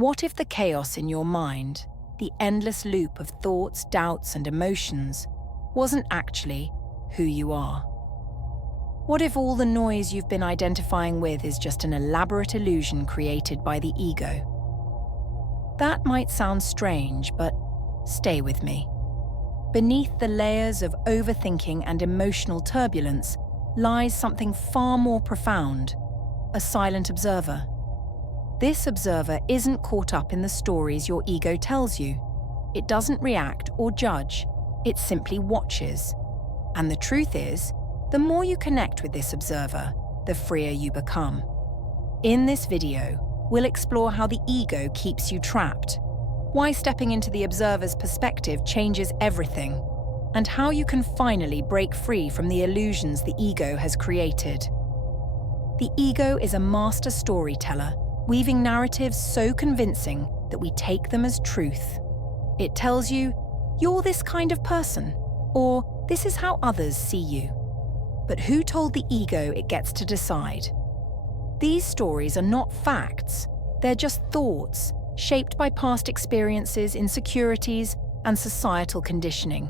What if the chaos in your mind, the endless loop of thoughts, doubts, and emotions, wasn't actually who you are? What if all the noise you've been identifying with is just an elaborate illusion created by the ego? That might sound strange, but stay with me. Beneath the layers of overthinking and emotional turbulence lies something far more profound: a silent observer. This observer isn't caught up in the stories your ego tells you. It doesn't react or judge, it simply watches. And the truth is, the more you connect with this observer, the freer you become. In this video, we'll explore how the ego keeps you trapped, why stepping into the observer's perspective changes everything, and how you can finally break free from the illusions the ego has created. The ego is a master storyteller, weaving narratives so convincing that we take them as truth. It tells you, you're this kind of person, or this is how others see you. But who told the ego it gets to decide? These stories are not facts, they're just thoughts, shaped by past experiences, insecurities, and societal conditioning.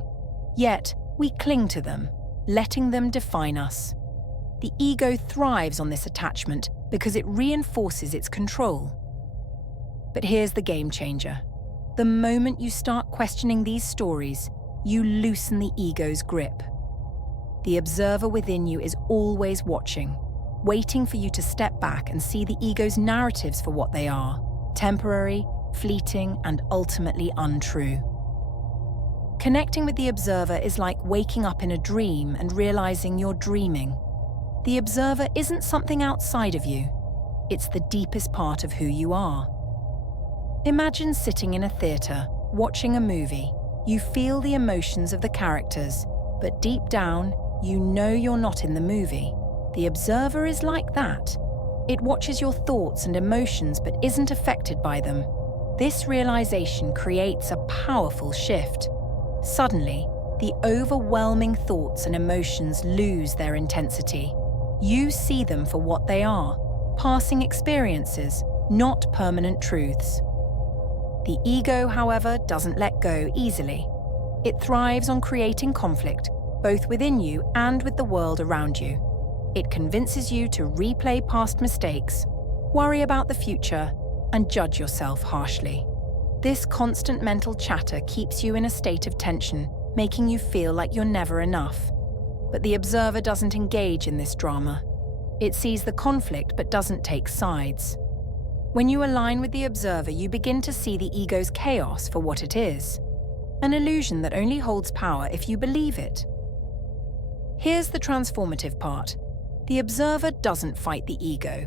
Yet, we cling to them, letting them define us. The ego thrives on this attachment because it reinforces its control. But here's the game changer. The moment you start questioning these stories, you loosen the ego's grip. The observer within you is always watching, waiting for you to step back and see the ego's narratives for what they are: temporary, fleeting, and ultimately untrue. Connecting with the observer is like waking up in a dream and realizing you're dreaming. The observer isn't something outside of you. It's the deepest part of who you are. Imagine sitting in a theater, watching a movie. You feel the emotions of the characters, but deep down, you know you're not in the movie. The observer is like that. It watches your thoughts and emotions but isn't affected by them. This realization creates a powerful shift. Suddenly, the overwhelming thoughts and emotions lose their intensity. You see them for what they are: passing experiences, not permanent truths. The ego, however, doesn't let go easily. It thrives on creating conflict, both within you and with the world around you. It convinces you to replay past mistakes, worry about the future, and judge yourself harshly. This constant mental chatter keeps you in a state of tension, making you feel like you're never enough. But the observer doesn't engage in this drama. It sees the conflict but doesn't take sides. When you align with the observer, you begin to see the ego's chaos for what it is: an illusion that only holds power if you believe it. Here's the transformative part. The observer doesn't fight the ego.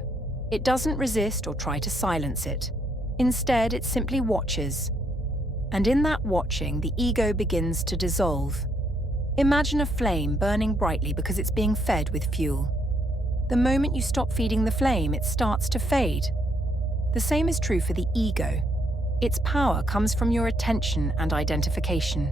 It doesn't resist or try to silence it. Instead, it simply watches. And in that watching, the ego begins to dissolve. Imagine a flame burning brightly because it's being fed with fuel. The moment you stop feeding the flame, it starts to fade. The same is true for the ego. Its power comes from your attention and identification.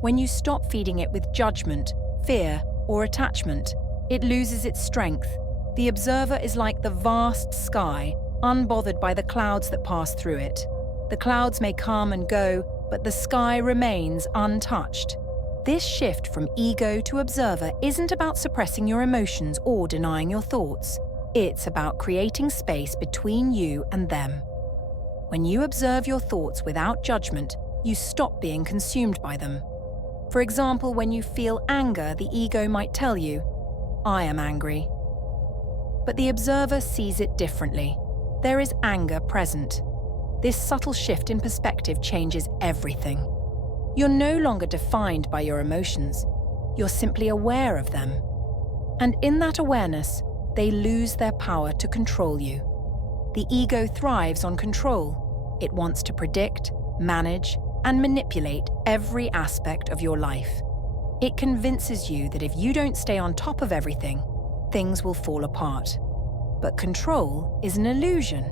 When you stop feeding it with judgment, fear, or attachment, it loses its strength. The observer is like the vast sky, unbothered by the clouds that pass through it. The clouds may come and go, but the sky remains untouched. This shift from ego to observer isn't about suppressing your emotions or denying your thoughts. It's about creating space between you and them. When you observe your thoughts without judgment, you stop being consumed by them. For example, when you feel anger, the ego might tell you, "I am angry." But the observer sees it differently. There is anger present. This subtle shift in perspective changes everything. You're no longer defined by your emotions. You're simply aware of them. And in that awareness, they lose their power to control you. The ego thrives on control. It wants to predict, manage, and manipulate every aspect of your life. It convinces you that if you don't stay on top of everything, things will fall apart. But control is an illusion.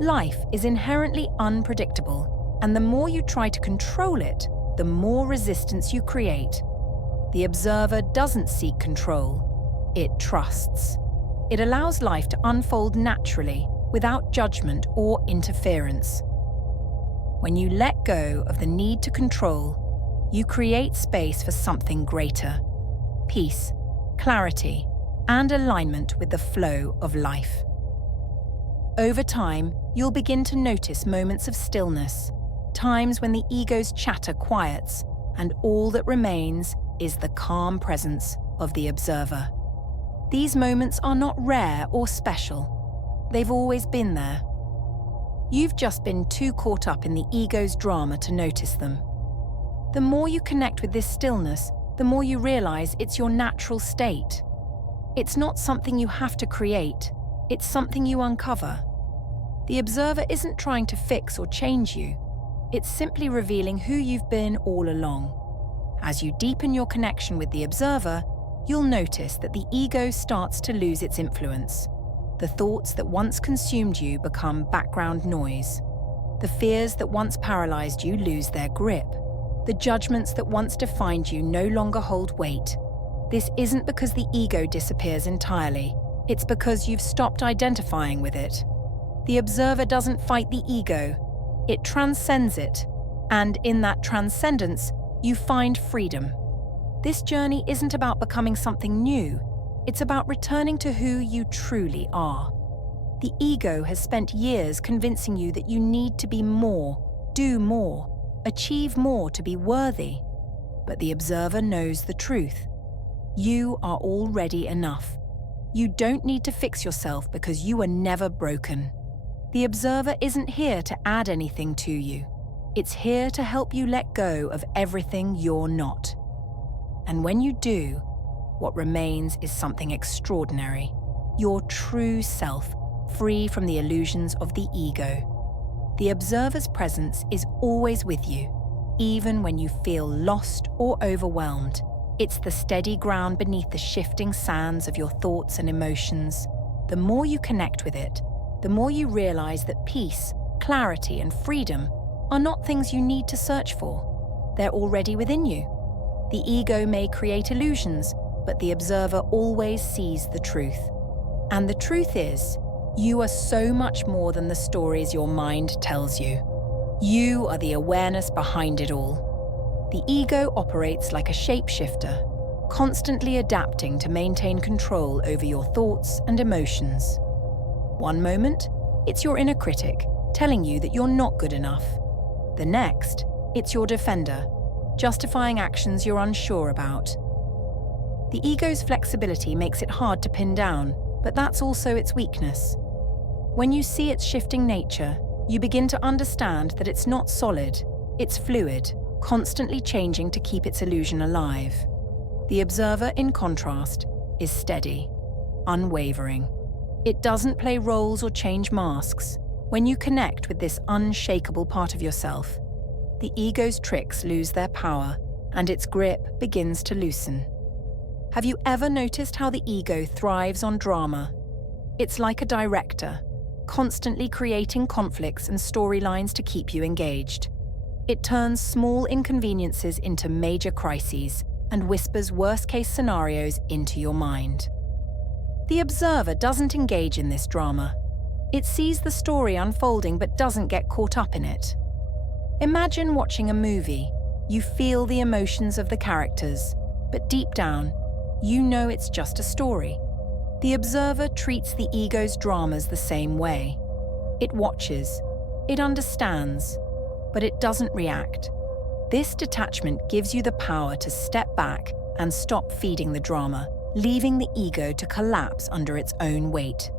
Life is inherently unpredictable, and the more you try to control it, the more resistance you create. The observer doesn't seek control, it trusts. It allows life to unfold naturally, without judgment or interference. When you let go of the need to control, you create space for something greater: peace, clarity, and alignment with the flow of life. Over time, you'll begin to notice moments of stillness, times when the ego's chatter quiets, and all that remains is the calm presence of the observer. These moments are not rare or special. They've always been there. You've just been too caught up in the ego's drama to notice them. The more you connect with this stillness, the more you realize it's your natural state. It's not something you have to create, it's something you uncover. The observer isn't trying to fix or change you, it's simply revealing who you've been all along. As you deepen your connection with the observer, you'll notice that the ego starts to lose its influence. The thoughts that once consumed you become background noise. The fears that once paralyzed you lose their grip. The judgments that once defined you no longer hold weight. This isn't because the ego disappears entirely. It's because you've stopped identifying with it. The observer doesn't fight the ego. It transcends it. And in that transcendence, you find freedom. This journey isn't about becoming something new. It's about returning to who you truly are. The ego has spent years convincing you that you need to be more, do more, achieve more to be worthy. But the observer knows the truth. You are already enough. You don't need to fix yourself because you were never broken. The observer isn't here to add anything to you. It's here to help you let go of everything you're not. And when you do, what remains is something extraordinary. Your true self, free from the illusions of the ego. The observer's presence is always with you, even when you feel lost or overwhelmed. It's the steady ground beneath the shifting sands of your thoughts and emotions. The more you connect with it, the more you realize that peace, clarity, and freedom are not things you need to search for. They're already within you. The ego may create illusions, but the observer always sees the truth. And the truth is, you are so much more than the stories your mind tells you. You are the awareness behind it all. The ego operates like a shapeshifter, constantly adapting to maintain control over your thoughts and emotions. One moment, it's your inner critic telling you that you're not good enough. The next, it's your defender, justifying actions you're unsure about. The ego's flexibility makes it hard to pin down, but that's also its weakness. When you see its shifting nature, you begin to understand that it's not solid, it's fluid, constantly changing to keep its illusion alive. The observer, in contrast, is steady, unwavering. It doesn't play roles or change masks. When you connect with this unshakable part of yourself, the ego's tricks lose their power and its grip begins to loosen. Have you ever noticed how the ego thrives on drama? It's like a director, constantly creating conflicts and storylines to keep you engaged. It turns small inconveniences into major crises and whispers worst-case scenarios into your mind. The observer doesn't engage in this drama. It sees the story unfolding but doesn't get caught up in it. Imagine watching a movie. You feel the emotions of the characters, but deep down, you know it's just a story. The observer treats the ego's dramas the same way. It watches, it understands, but it doesn't react. This detachment gives you the power to step back and stop feeding the drama, leaving the ego to collapse under its own weight.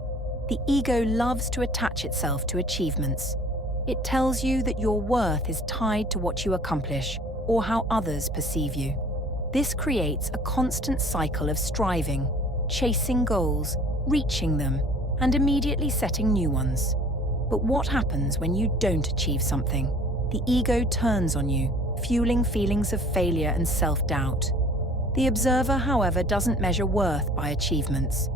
The ego loves to attach itself to achievements. It tells you that your worth is tied to what you accomplish or how others perceive you. This creates a constant cycle of striving, chasing goals, reaching them, and immediately setting new ones. But what happens when you don't achieve something? The ego turns on you, fueling feelings of failure and self-doubt. The observer, however, doesn't measure worth by achievements.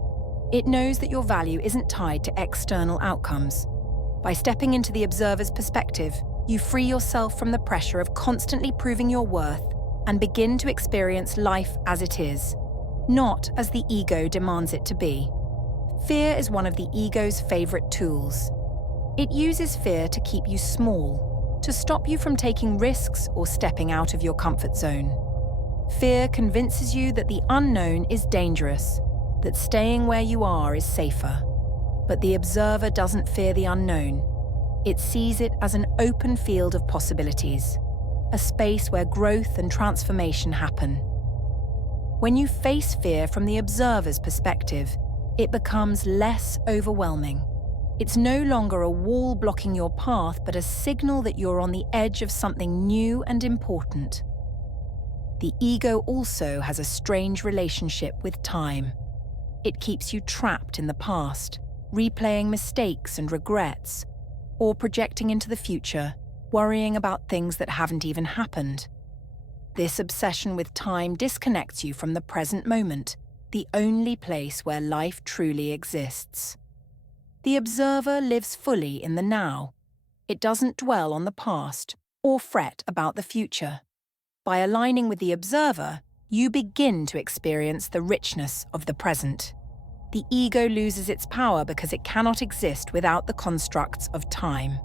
It knows that your value isn't tied to external outcomes. By stepping into the observer's perspective, you free yourself from the pressure of constantly proving your worth and begin to experience life as it is, not as the ego demands it to be. Fear is one of the ego's favorite tools. It uses fear to keep you small, to stop you from taking risks or stepping out of your comfort zone. Fear convinces you that the unknown is dangerous, that staying where you are is safer. But the observer doesn't fear the unknown. It sees it as an open field of possibilities, a space where growth and transformation happen. When you face fear from the observer's perspective, it becomes less overwhelming. It's no longer a wall blocking your path, but a signal that you're on the edge of something new and important. The ego also has a strange relationship with time. It keeps you trapped in the past, replaying mistakes and regrets, or projecting into the future, worrying about things that haven't even happened. This obsession with time disconnects you from the present moment, the only place where life truly exists. The observer lives fully in the now. It doesn't dwell on the past or fret about the future. By aligning with the observer, you begin to experience the richness of the present. The ego loses its power because it cannot exist without the constructs of time.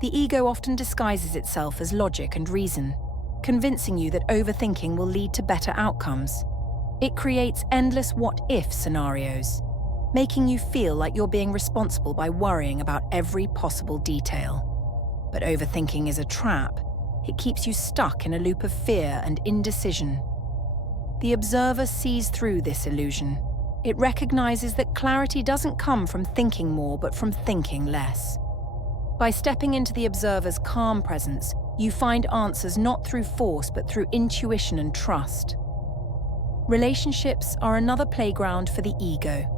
The ego often disguises itself as logic and reason, convincing you that overthinking will lead to better outcomes. It creates endless what-if scenarios, making you feel like you're being responsible by worrying about every possible detail. But overthinking is a trap. It keeps you stuck in a loop of fear and indecision. The observer sees through this illusion. It recognizes that clarity doesn't come from thinking more, but from thinking less. By stepping into the observer's calm presence, you find answers not through force, but through intuition and trust. Relationships are another playground for the ego.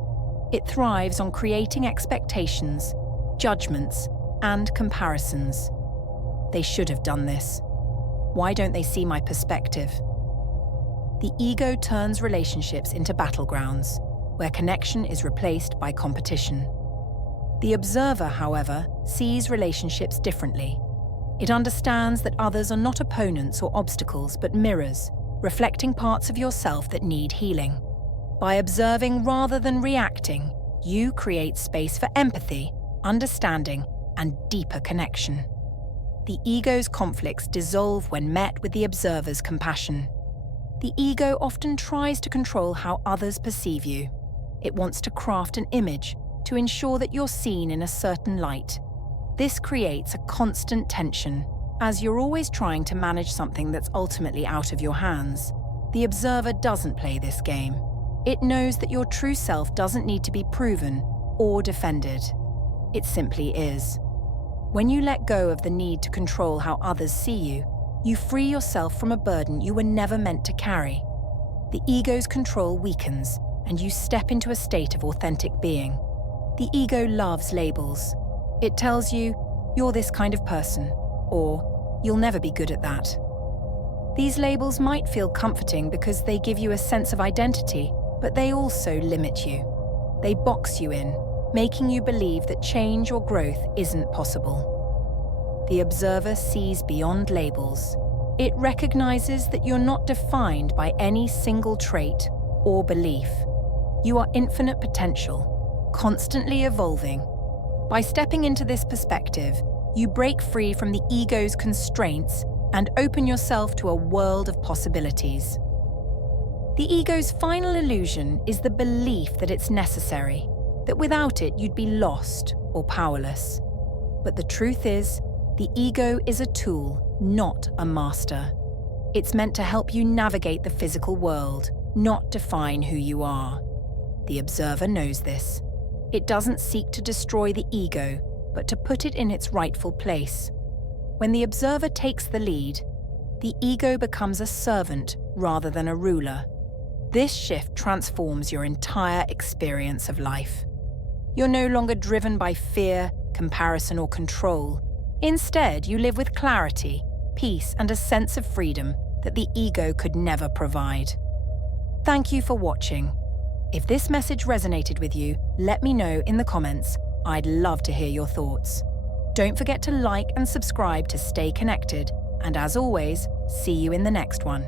It thrives on creating expectations, judgments, and comparisons. They should have done this. Why don't they see my perspective? The ego turns relationships into battlegrounds, where connection is replaced by competition. The observer, however, sees relationships differently. It understands that others are not opponents or obstacles, but mirrors, reflecting parts of yourself that need healing. By observing rather than reacting, you create space for empathy, understanding, and deeper connection. The ego's conflicts dissolve when met with the observer's compassion. The ego often tries to control how others perceive you. It wants to craft an image to ensure that you're seen in a certain light. This creates a constant tension, as you're always trying to manage something that's ultimately out of your hands. The observer doesn't play this game. It knows that your true self doesn't need to be proven or defended. It simply is. When you let go of the need to control how others see you, you free yourself from a burden you were never meant to carry. The ego's control weakens, and you step into a state of authentic being. The ego loves labels. It tells you, you're this kind of person, or you'll never be good at that. These labels might feel comforting because they give you a sense of identity, but they also limit you. They box you in, making you believe that change or growth isn't possible. The observer sees beyond labels. It recognizes that you're not defined by any single trait or belief. You are infinite potential, constantly evolving. By stepping into this perspective, you break free from the ego's constraints and open yourself to a world of possibilities. The ego's final illusion is the belief that it's necessary, that without it you'd be lost or powerless. But the truth is, the ego is a tool, not a master. It's meant to help you navigate the physical world, not define who you are. The observer knows this. It doesn't seek to destroy the ego, but to put it in its rightful place. When the observer takes the lead, the ego becomes a servant rather than a ruler. This shift transforms your entire experience of life. You're no longer driven by fear, comparison, or control. Instead, you live with clarity, peace, and a sense of freedom that the ego could never provide. Thank you for watching. If this message resonated with you, let me know in the comments. I'd love to hear your thoughts. Don't forget to like and subscribe to stay connected, and as always, see you in the next one.